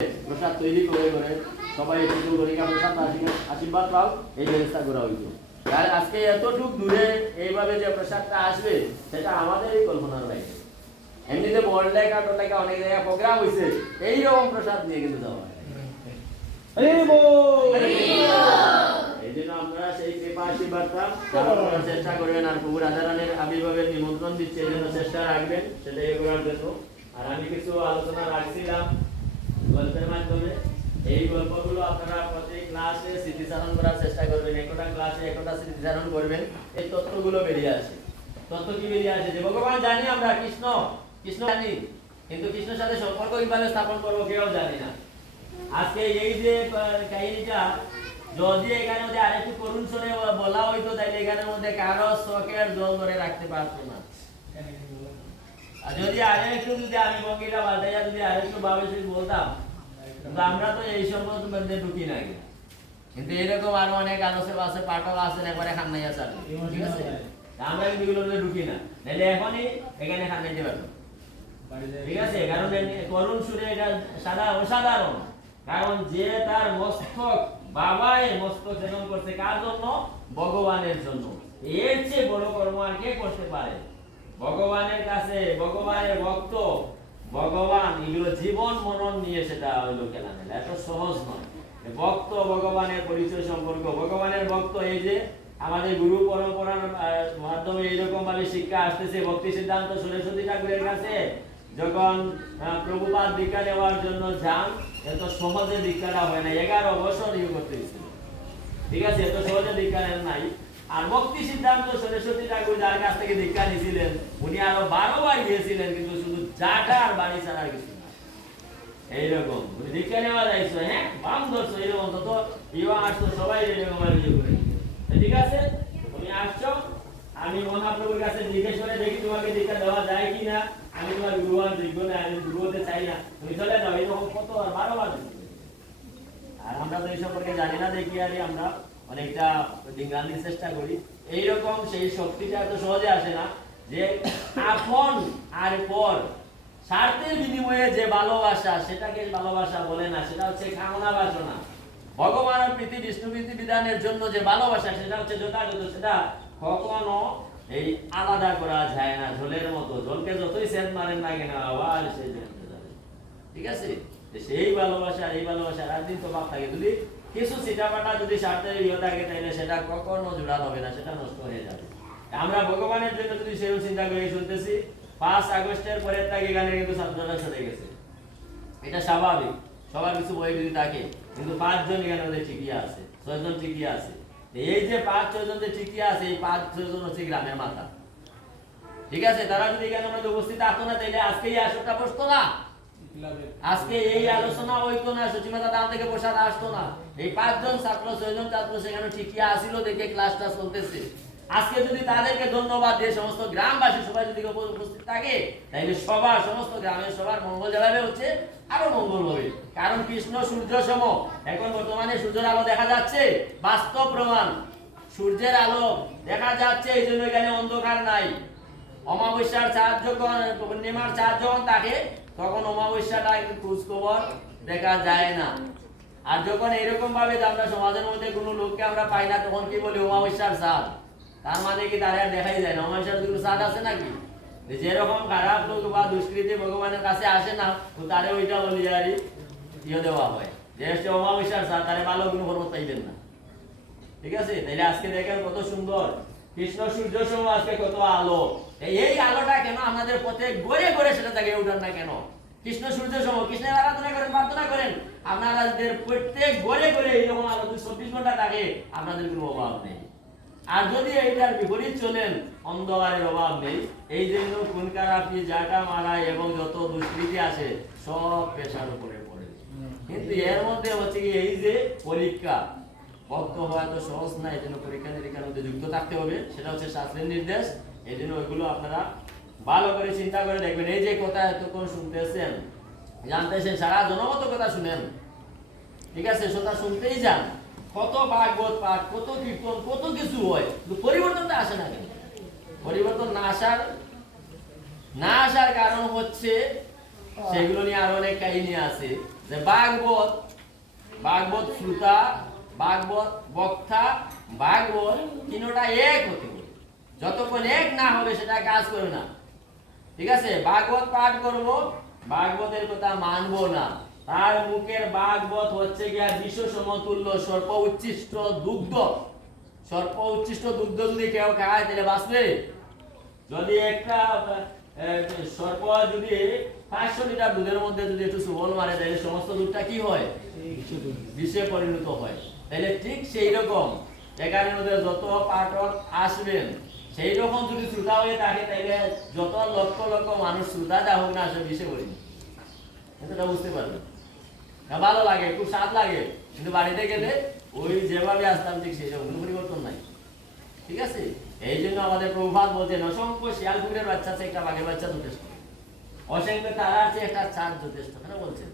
প্রসাদ তৈরি করে করে সবাই একটু করে প্রসাদ আশীর্বাদ পাও, এই ব্যবস্থা করা হইতো। আর আজকে এতটুক দূরে এইভাবে যে প্রসাদটা আসবে সেটা আমাদেরই কল্পনার বাইরে। এমনিতে বড় লেখা টোর লেখা অনেক জায়গায় প্রোগ্রাম হয়েছে, এইরকম প্রসাদ নিয়ে কিন্তু যাওয়া হয়। এই জন্য আপনারা সেই কৃপা আশীর্বাদটা করার চেষ্টা করবেন। আর প্রভু রাধারানীর আবির্ভাবের নিমন্ত্রণ দিচ্ছে, এই জন্য চেষ্টা রাখবেন সেটাই করার জন্য। আর আমি কিছু আলোচনা রাখছিলাম গল্পের মাধ্যমে, এই গল্পগুলো আপনারা প্রত্যেক ক্লাসে স্মৃতিচারণ করার চেষ্টা করবেন। একটা ক্লাসে একটা স্মৃতিচারণ করবেন, এই তত্ত্বগুলো বেরিয়ে আসে। তত্ত্ব কি বেরিয়ে আসে? যে ভগবান জানি আমরা, কৃষ্ণ জানি, কিন্তু কৃষ্ণের সাথে সম্পর্ক কিভাবে স্থাপন করবো কেউ জানি না। আজকে এই যে কাহিনীটা যদি এখানে মধ্যে আরেকটু করুণ স্বরে বলা হইতো, তাইলে এখানের মধ্যে কারো চোখের জল ধরে রাখতে পারতো না। আর যদি আরেকটু আমি বঙ্গিটা পাল্টাইয়া যদি আরেকটু ভাবে বলতাম, কিন্তু আমরা তো এই সম্পর্ক মধ্যে ঢুকি না। কিন্তু এরকম আরো অনেক আলোচনা আছে, পাঠক আছেন, একবারে খান্নাইয়া চালে, ঠিক আছে? আমরা কিন্তু এগুলোর মধ্যে ঢুকি না, নাহলে এখনই এখানে খান্নাইতে পারবো, ঠিক আছে? কারণ করুণ সুরে এটা অসাধারণ। কারণ যে তার মস্তক বাবাই মস্তক সেবন করছে কার জন্য? ভগবানের জন্য। এর চেয়ে বড় কর্ম আর কে করতে পারে? ভগবানের কাছে ভগবানের ভক্ত, ভগবান এগুলো জীবন মরণ নিয়ে সেটা হইলো খেলা মেলা, এত সহজ নয়। ভক্ত ভগবানের পরিচয় সম্পর্ক, ভগবানের ভক্ত, এই যে আমাদের গুরু পরম্পরার মাধ্যমে এইরকম ভাবে শিক্ষা আসতেছে। ভক্তি সিদ্ধান্ত সরস্বতী ঠাকুরের কাছে যখন প্রভুপাদ দীক্ষা নেওয়ার জন্য যান, এত সহজে দীক্ষাটা হয় না, 11 বছর ইয়ে করতে হয়েছিল, ঠিক আছে? এত সহজে দীক্ষা নেন নাই। আর ভক্তি সিদ্ধান্ত সরস্বতী ঠাকুর যার কাছ থেকে দীক্ষা নিয়েছিলেন, উনি আরো 12 বার গিয়েছিলেন, কিন্তু শুধু জাটা আর বাড়ি ছাড়া কিছু না। এইরকম উনি দীক্ষা নেওয়া যাইছো, হ্যাঁ বাম ধরছো, এইরকম তো ইয়া আসতো সবাই এরকম ইয়ে করে, ঠিক আছে? তুমি আসছো, আমি মহাপ্রভুর কাছে জিজ্ঞেস করে দেখি তোমাকে দীক্ষা দেওয়া যায় কিনা। আমি তোমার গুরু আর যোগ্য না, আমি গুরু হতে চাই না, তুমি চলে যাও। এরকম কত 12 বার। আর আমরা তো এই সম্পর্কে জানি না দেখি, আর আমরা অনেকটা ডিঙ্গানির চেষ্টা করি। এইরকম সেই শক্তিটা এত সহজে আসে না, যে আপন আর পর স্বার্থের বিনিময়ে যে ভালোবাসা, সেটাকে ভালোবাসা বলে না, সেটা হচ্ছে কামনা বাসনা। ভগবানের প্রীতি, বিষ্ণু প্রীতি বিধানের জন্য যে ভালোবাসা, সেটা হচ্ছে যথাযথ, সেটা কখনো এই আলাদা করা যায় না। জলের মতো, জলকে যতই সেট মারেন না কেন আবার সে জমতে যাবে, ঠিক আছে? সেই ভালোবাসা, এই ভালোবাসা একদিন তো ভাব থাকে। যদি কিছু সিটাপাটা যদি স্বার্থের ইয়ে থাকে, তাহলে সেটা কখনো জোড়া হবে না, সেটা নষ্ট হয়ে যাবে। আমরা ভগবানের জন্য যদি সেরকম চিন্তা করে শুনতেছি, 5 আগস্টের পরের থেকে এখানে কিন্তু ছাত্ররা সরে গেছে, এটা স্বাভাবিক। সবার কিছু বই যদি থাকে, কিন্তু 5 জন এখানে মধ্যে ঠিকই আছে, 6 জন ঠিকই আছে। এই যে 5-6 জন যে ঠিকই আছে, এই 5-6 জন হচ্ছে গ্রামের মাথা, ঠিক আছে? তারা যদি এখানে আমাদের উপস্থিত আসতো না, তাহলে আজকে এই আসরটা বসতো না, আজকে এই আলোচনা হইতো না, সচিমাতা দাম থেকে প্রসাদ আসতো না। এই 5 জন ছাত্র, 6 জন ছাত্র সেখানে ঠিকই আসিল দেখে ক্লাসটা চলতেছে। আজকে যদি তাদেরকে ধন্যবাদ দিয়ে সমস্ত গ্রামবাসী সবাই যদি উপস্থিত থাকে, তাহলে সবার, সমস্ত গ্রামের সবার মঙ্গল যাবে, হচ্ছে আরো মঙ্গল হবে। কারণ কৃষ্ণ সূর্য সম। এখন বর্তমানে সূর্যের আলো দেখা যাচ্ছে, বাস্তব প্রমাণ, সূর্যের আলো দেখা যাচ্ছে, এই জন্য এখানে অন্ধকার নাই। অমাবস্যার চাঁদ যখন, পূর্ণিমার চাঁদ যখন থাকে, তখন অমাবস্যাটা একটু খোঁজ খবর দেখা যায় না। আর যখন এরকম ভাবে আমরা সমাজের মধ্যে কোনো লোককে আমরা পাই না, তখন কি বলি? অমাবস্যার চাঁদ। তার মানে কি তার আর দেখাই যায় না? অমাবস্যার কোনো চাঁদ আছে নাকি? যেরকম খারাপ লোক বা দুষ্কৃতি ভগবানের কাছে আসে না, তো তারে ওইটা বলি আর ইয়ে দেওয়া হয়, যে হচ্ছে অমাবস্যার চাঁদ, তারে ভালো কোনো পর্বত পাইবেন না, ঠিক আছে? তাইলে আজকে দেখেন কত সুন্দর কৃষ্ণ সূর্য সম, আজকে কত আলো। এই আলোটা কেন আমাদের পথে গড়ে গড়ে সেটা জায়গায় উঠান না কেন? কৃষ্ণ সূর্য সম, কৃষ্ণের আরাধনা করেন, প্রার্থনা করেন, আপনাদের প্রত্যেক গড়ে গড়ে এইরকম আলো 24 ঘন্টা থাকে, আপনাদের কোনো অভাব নেই। আর যদি এইটার বিপরীত চলেন, অন্ধকারের অভাব নেই। এই জন্য খুন খারাপি, জাটা মারা এবং যত দুষ্কৃতি আছে, সব পেশার উপরে পড়ে। কিন্তু এর মধ্যে হচ্ছে কি, এই যে পরীক্ষা, ভক্ত হওয়া তো সহজ না, এই জন্য পরীক্ষা নিরীক্ষার মধ্যে যুক্ত থাকতে হবে, সেটা হচ্ছে শাস্ত্রের নির্দেশ। এই জন্য ওইগুলো আপনারা ভালো করে চিন্তা করে দেখবেন। এই যে কথা এতক্ষণ শুনতেছেন, জানতেছেন, সারা জনমত কথা শুনেন, ঠিক আছে? সেটা শুনতেই যান। কত ভাগবত পাঠ, কত কীর্তন, কত কিছু হয়, কিন্তু পরিবর্তনটা আসে না কেন? পরিবর্তন না আসার কারণ হচ্ছে, সেগুলো নিয়ে আরো অনেক কাহিনী আছে। যে ভাগবত শ্রোতা, ভাগবত বক্তা, ভাগবত তিনটা এক হতে হবে। যতক্ষণ এক না হবে সেটা কাজ করবে না। ঠিক আছে, ভাগবত পাঠ করব, ভাগবতের কথা মানবো না, তার মুখের ভাগবত হচ্ছে গিয়া বিশ্ব সমতুল্য সর্প উচ্ছিষ্ট দুগ্ধ। সর্প উচ্ছিষ্ট দুগ্ধ যদি কেউ খায় তাহলে বাঁচবে? যদি একটা সর্প যদি 500 লিটার দুধের মধ্যে যদি একটু সুবল মারে তাহলে সমস্ত দুধটা কি হয়? বিষে পরিণত হয়। তাহলে ঠিক সেই রকম এখানের মধ্যে যত পাঠক আসবেন সেই রকম যদি শ্রোতা হয়ে থাকে তাহলে যত লক্ষ লক্ষ মানুষ শ্রোতা যা হোক না আসে বিষে পরিণত। এটা বুঝতে পারবেন? ভালো লাগে, খুব স্বাদ লাগে, কিন্তু বাড়িতে গেলে ওই যেভাবে আসতাম ঠিক সেই রকম কোনো পরিবর্তন নাই। ঠিক আছে, এই জন্য আমাদের প্রভুপাদ বলছেন অসংখ্য শিয়াল কুকুরের বাচ্চা আছে একটা বাঘের বাচ্চা যথেষ্ট, অসংখ্য তারা আছে একটা চাঁদ যথেষ্ট। কেন বলছেন?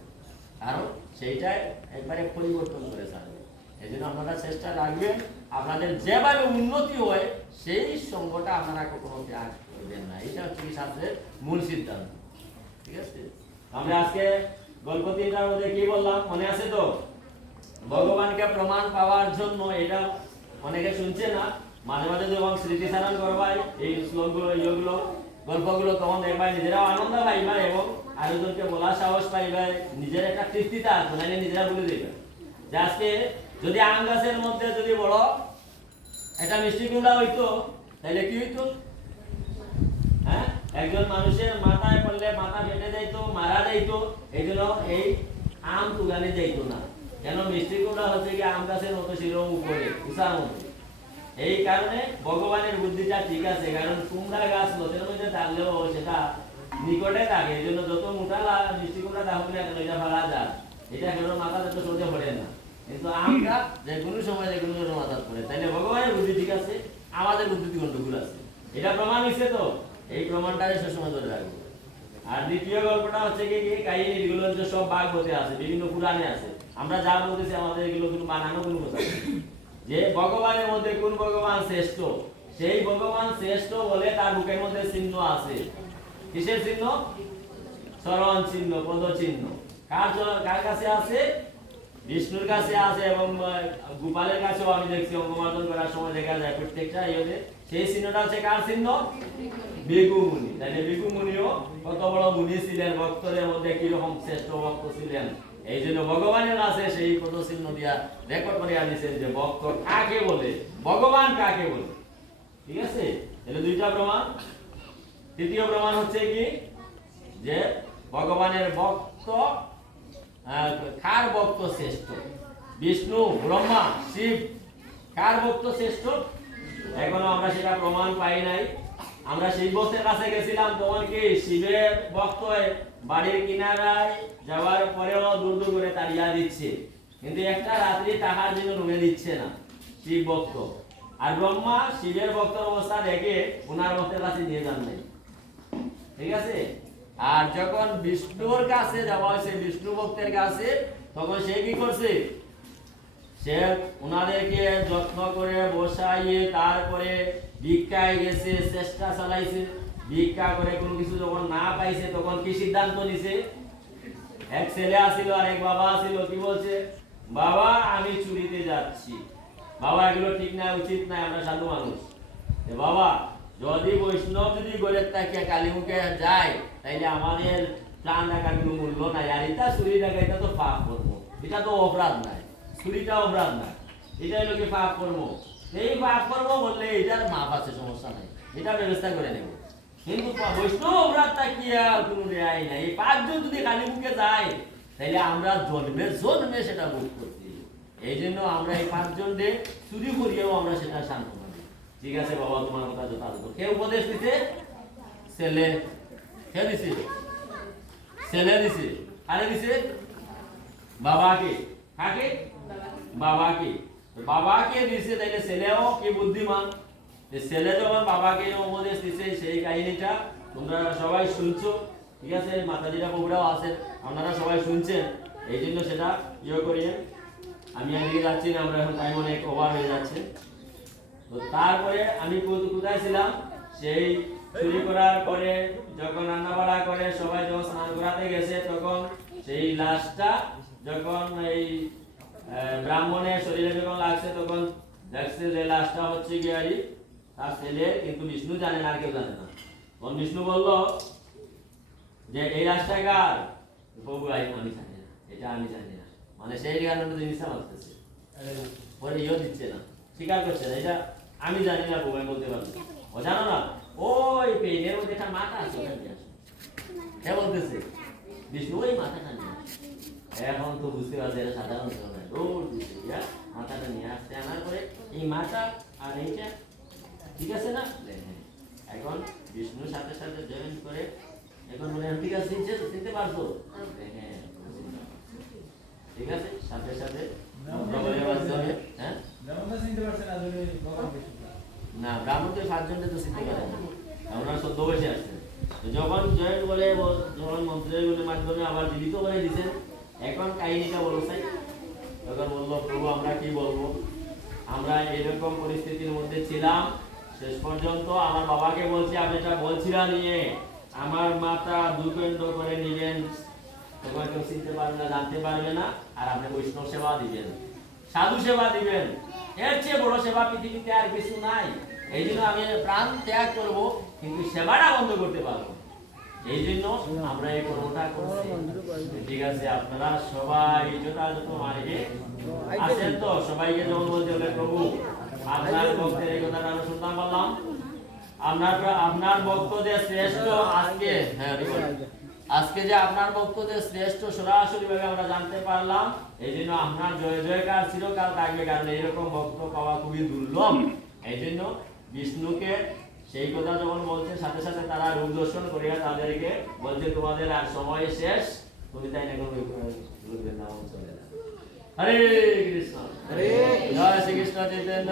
কারণ সেইটাই একবারে পরিবর্তন করে ছাড়বে। এই জন্য আপনারা চেষ্টা রাখবেন আপনাদের যেভাবে উন্নতি হয় সেই সঙ্গটা আপনারা কখনো ত্যাগ করবেন না। এটা হচ্ছে শাস্ত্রের মূল সিদ্ধান্ত। ঠিক আছে, আমরা আজকে গল্প 3টার মধ্যে কি বললাম মনে আছে তো? ভগবানকে প্রমাণ পাওয়ার জন্য, এটা অনেকে শুনছে না, মাঝে মাঝে যখন স্মৃতিচারণ করবাই এই শ্লোকগুলো ইয়েগুলো গল্পগুলো তখন দেখবাই নিজেরাও আনন্দ পাইবা এবং আরেকজনকে বলার সাহস পাইবা, নিজের একটা তৃপ্তিতা আছে, নাইলে নিজেরা বলে দেবে যে আজকে যদি আম গাছের মধ্যে যদি বড় একটা মিষ্টি কুমড়া হইতো তাহলে কি হইতো? হ্যাঁ, একজন মানুষের মাথায় পড়লে মাথা ফেটে যাইতো, মারা যাইতো। এই জন্য এই আম তুলানে যাইতো না। কেন? মিষ্টি কুমড়া হচ্ছে কি আম গাছের মতো শিরোম উপরে উঁচার মতো। এই কারণে ভগবানের বুদ্ধিটা ঠিক আছে, কারণ কুমড়া গাছ নদীর মধ্যে থাকলেও সেটা নিকটে থাকে। এই জন্য যত মোটা মিষ্টি কুমড়া থাকুক না কেন এটা ভাড়া যায়, এটা কেন মাথা যত সহজে পড়ে না। কিন্তু আমটা যে কোনো সময় যে কোনো মাথা পড়ে। তাইলে ভগবানের বুদ্ধি ঠিক আছে, আমাদের বুদ্ধি গন্ডগোল আছে। এটা প্রমাণ হয়েছে তো, এই প্রমাণটাকে সবসময় ধরে রাখবো। আর দ্বিতীয় গল্পটা হচ্ছে কি কাহিনী, এগুলো হচ্ছে সব ভাগবতে আছে, বিভিন্ন পুরাণে আছে। আমরা যা বলতেছি আমাদের এগুলো কোনো বানানো কোনো কথা নেই। যে ভগবানের মধ্যে কোন ভগবান শ্রেষ্ঠ, সেই ভগবান শ্রেষ্ঠ বলে তার বুকের মধ্যে চিহ্ন আছে। কিসের চিহ্ন? চরণ চিহ্ন, পদ চিহ্ন। কার কাছে আছে? বিষ্ণুর কাছে আছে, এবং গোপালের কাছেও আমি দেখছি অঙ্গমার্জন করার সময় দেখা যায় প্রত্যেকটা ইয়েতে। সেই চিহ্নটা হচ্ছে কার চিহ্ন? ভৃগু মুনি। তাহলে ভৃগু মুনিও কত বড় মুনি ছিলেন, ভক্তদের মধ্যে কিরকম শ্রেষ্ঠ ভক্ত ছিলেন। এই জন্য ভগবানের কাছে সেই পদ চিহ্ন দিয়া রেকর্ড করে আনিছেন যে ভক্ত কাকে বলে, ভগবান কাকে বলে। ঠিক আছে, তাহলে দুইটা প্রমাণ। তৃতীয় প্রমাণ হচ্ছে কি যে ভগবানের ভক্ত কার ভক্ত শ্রেষ্ঠ? বিষ্ণু, ব্রহ্মা, শিব, কার ভক্ত শ্রেষ্ঠ? এখনো আমরা সেটা প্রমাণ পাই নাই। আমরা শিব ভক্তের কাছে গেছিলাম, তখন কি শিবের ভক্ত বাড়ির কিনারায় যাওয়ার পরেও দূর দূর করে তাড়িয়া দিচ্ছে, কিন্তু একটা রাত্রি থাকার জন্য রুমে দিচ্ছে না শিব ভক্ত। আর ব্রহ্মা শিবের ভক্তের অবস্থা দেখে ওনার ভক্তের কাছে নিয়ে যান নাই। ঠিক আছে, আর যখন বিষ্ণুর কাছে যাওয়া হয়েছে, বিষ্ণু ভক্তের কাছে, তখন সে কি করছে? সে ওনাদেরকে যত্ন করে বসাইয়ে তারপরে ভিক্ষায় গেছে, চেষ্টা চালাইছে। ভিক্ষা করে কোনো কিছু যখন না পাইছে তখন কি সিদ্ধান্ত নিছে? এক ছেলে আসিল আর এক বাবা আসিল, কি বলছে? বাবা আমি চুরিতে যাচ্ছি। বাবা এগুলো ঠিক না, উচিত না, আমরা সাধু মানুষ। বাবা যদি বৈষ্ণব যদি গড়ের তাকে কালীমুখে যায় তাইলে আমাদের প্রাণ রাখার কোনো মূল্য নাই। আর এটা চুরি টাকা, এটা তো পাপ করব, এটা তো অপরাধ নাই, চুরিটা অপরাধ নাই, এটাই লোকে পাপ করব। এই পাপ করব বললে এটার মাপ আছে, সমস্যা নাই, এটা ব্যবস্থা করে নেব। কিন্তু বৈষ্ণব অপরাধটা কি আর কোনো রেয়াই নাই। এই 5 জন যদি কালীমুখে যায় তাইলে আমরা জন্মে জন্মে সেটা ভোগ করছি। এই জন্য আমরা এই 5 জন চুরি করিয়েও আমরা সেটা শান্ত মানি। ঠিক আছে বাবা, তোমার কথা যথাযথ। কে উপদেশ দিতে? ছেলে। কে দিছে? ছেলে দিছে। আরে দিছে বাবাকে। কাকে? বাবাকে। বাবাকে দিছে, তাইলে ছেলেও কি বুদ্ধিমান। ছেলে যখন বাবাকে উপদেশ দিছে, সেই কাহিনীটা তোমরা সবাই শুনছো। ঠিক আছে, মাতাজিরা বগুড়াও আছে, আপনারা সবাই শুনছেন। এই জন্য সেটা করিয়ে আমি একদিকে যাচ্ছি না, আমরা এখন টাইম অনেক ওভার হয়ে যাচ্ছে। তো তারপরে আমি কোথায় ছিলাম? সেই চুরি করার পরে যখন রান্না বাড়া করে সবাই যখন স্নান করাতে গেছে, তখন সেই লাশটা যখন এই ব্রাহ্মণের শরীরে যখন লাগছে তখন দেখছে যে লাশটা হচ্ছে গিয়ারি তার ছেলে, কিন্তু বিষ্ণু জানে না, আর কেউ জানে না। তখন বিষ্ণু বলল যে এই লাশটা কার? প্রভু আমি জানি না, এটা আমি জানি না, মানে সেই কারণে জিনিসটা ভাবতেছে, পরে ইও দিচ্ছে না, স্বীকার করছে না, এটা আমি জানি না প্রভু, আমি বলতে পারবো না। ও জানো না, ওই পেইনের মধ্যে একটা মাথা আছে, ওখানে নিয়ে আসো। কে বলতেছে? বিষ্ণু ওই মাথাটা নিয়ে আসে। এখন তো বুঝতে পারছে এটা সাধারণ ছিল না, দৌড় দিচ্ছে, মাথাটা নিয়ে আসতে আনার পরে এই মাথা আর এইটা ঠিক আছে না, এখন বিষ্ণুর সাথে সাথে জয়েন করে এখন বলে ঠিক আছে, চিনতে পারছো? হ্যাঁ ঠিক আছে, সাথে সাথে না ব্রাহ্মণদের 5 জনকে তো চিনতে পারে না, ওনারা 14 বসে আসছেন। যখন জয়েন্ট বলে যখন মন্ত্রের মাধ্যমে আবার জীবিত করে দিচ্ছেন, এখন কাহিনীটা বলো চাই। তখন বললো প্রভু আমরা কি বলবো, আমরা এরকম পরিস্থিতির মধ্যে ছিলাম, শেষ পর্যন্ত আমার বাবাকে বলছি আপনি এটা বলছিলেন নিয়ে আমার মাথা দুখণ্ড করে নিবেন, তোমার কেউ চিনতে পারবে না, জানতে পারবে না, আর আপনি বৈষ্ণব সেবা দিবেন, সাধু সেবা দিবেন, এর চেয়ে বড় সেবা পৃথিবীতে আর কিছু নাই। এই জন্য আমি প্রাণ ত্যাগ করব, কিন্তু সেবাটা বন্ধ করতে পারবো, এই জন্য আমরা এই কর্মটা করছি। ঠিক আছে, আপনারা সবাই যথাযথ মার্গে আছেন তো? সবাইকে যেমন বলতে হবে প্রভু আপনার ভক্তের এই কথাটা আমরা শুনতে পারলাম, আপনার ভক্ত যে শ্রেষ্ঠ আজকে, হ্যাঁ আজকে যে আপনার ভক্ত যে শ্রেষ্ঠ সরাসরি ভাবে আমরা জানতে পারলাম, এই জন্য আপনার জয় জয়কার চিরকাল থাকবে, কারণ এইরকম ভক্ত পাওয়া খুবই দুর্লভ। এই জন্য বিষ্ণুকে সেই কথা যখন বলছে, সাথে সাথে তারা রূপ দর্শন করিয়া তাদেরকে বলছে তোমাদের আর সময় শেষ, তুমি তাই না নাম চলে না। হরে কৃষ্ণ, জয় শ্রীকৃষ্ণ চৈতন্য।